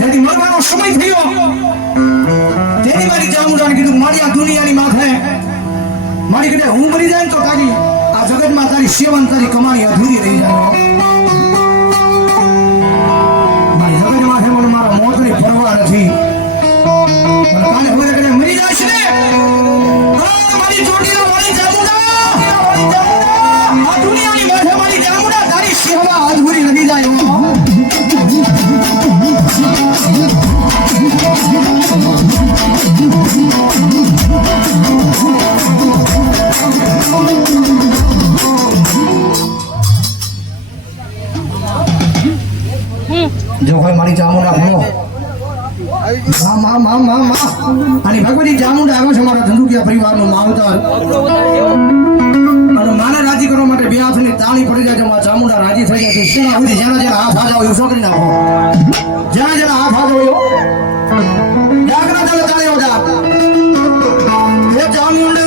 જેથી મરવાનો સમય થયો તેની મારી ચામુંડાને કીધું મારી આ દુનિયાની માથે મારી કીધે હું મરી જાય તો તારી આ જગતમાં તારી સેવા તારી કમાણી અધૂરી રહી જાય મારી જગત માથે મને મારા મોતની પરવા નથી કાલે હવે કદાચ મરી જાય છે મારી ચોટીનો મારી ચામુંડા આ દુનિયાની માથે મારી ચામુંડા તારી સેવા અધૂરી રહી જાય જો હોય મારી ચામુંડા ભણો અને ભગવતી ચામુંડા આવે છે મારા ધંધુકિયા પરિવારનું માવતર અને માને રાજી કરવા માટે બે હાથની તાળી પડી જાય છે મારા ચામુંડા રાજી થઈ જાય છે શેના સુધી જેના જેના હાથ હાથ આવ્યો છોકરી નાખો જેના જેના હાથ હાથ આવ્યો જાગરા ચાલે ચાલે જા એ ચામુંડા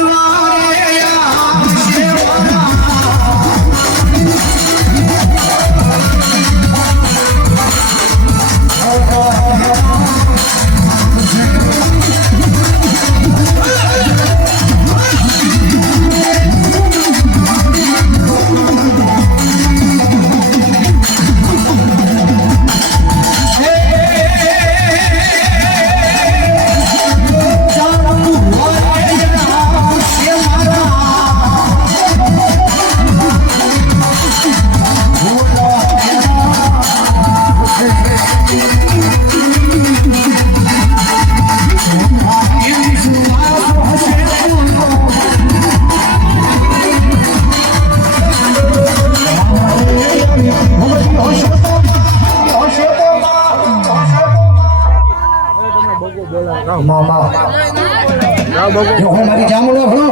મારી ચામુંડા ભણો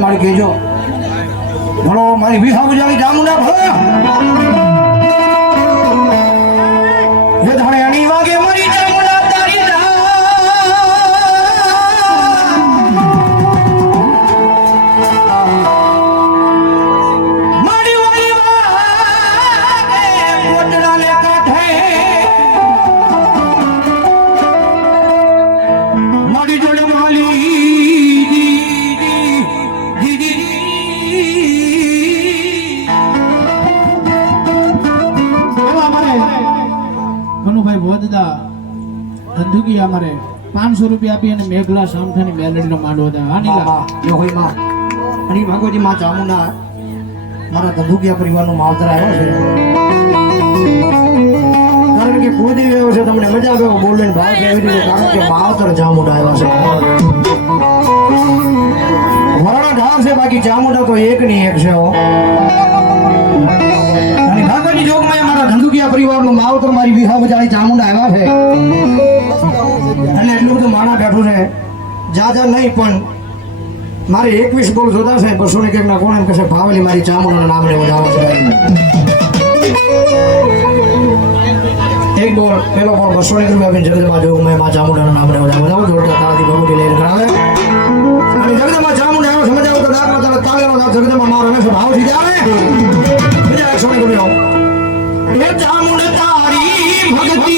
મારી કહેજો ભણો મારી વિહા બજારી ચામુંડા ભણો ધણિયાની વાગે મારી ચામુંડા તારી ધંધુકી અમારે 500 રૂપિયા આપી અને મેઘલા સામઠાની મેલડીનો માંડવો દે હાનીલા જો હોય માં અને ભગવતી માં ચામુંડા મારા ધંધુકિયા પરિવારનો માવતર આવ્યો છે કારણ કે કોદી આવ્યો છે તમને મજા આવે બોલે ભાઈ કેવી રીતે કારણ કે માવતર ચામુંડા આવ્યો છે વરણ ઢાર છે બાકી ચામુંડા તો એક ની એક છે અને ભગવતી જોગમાં મારા ધંધુકિયા પરિવારનો માવતર મારી વિહા બજારી ચામુંડા આવ્યા છે અને એટલું બધું માણા બેઠું છે જાજા નહીં પણ મારે 21 ગોળ જોતા છે 200 ને ના કોણ એમ કહેશે ભાવેલી મારી ચામુંડાના નામ લેવો જાવ છે એક ગોળ પેલો ગોળ 200 રૂપિયા આપીને જગદમાં જોઉં મેં મા ચામુંડાના નામ લેવો જાવ જોડતા તારાથી ભગવતી લઈને કરાવે અને જગદમાં ચામુંડા આવ્યો સમજાવ તો દાખલા તારે તાળેનો જગદમાં મારો હંમેશા ભાવ થઈ જાય બીજા 100 રૂપિયા એ ચામુંડા તારી ભક્તિ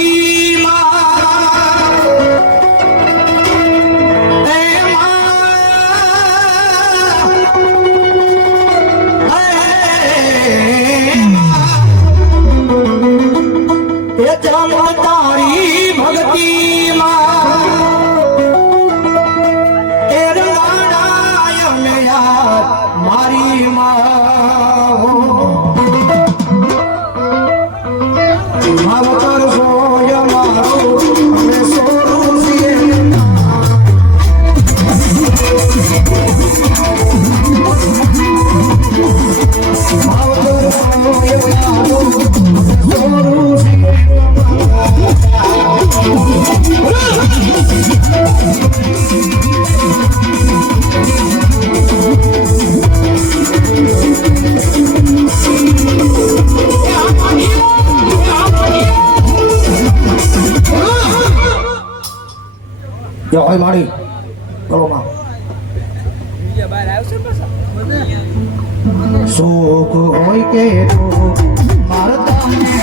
જો હોય મારી ચલો માં બીજા બહાર આવશે પાછા સુખ હોય કે દુઃખ મારે તમને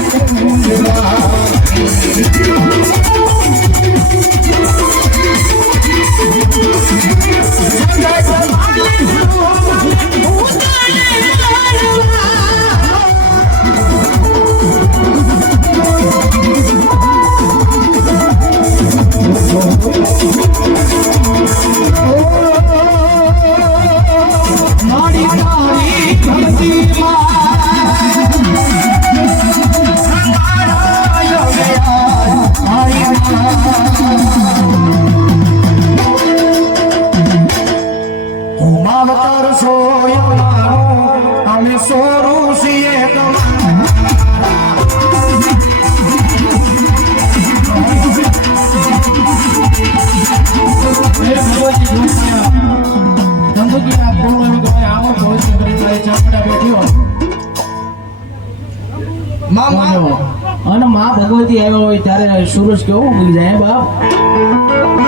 માવતર સોય મારો અમે સોરું છીએ અને માં ભગવતી આવ્યો હોય ત્યારે સૂરજ કેવું ઉગી જાય બાપ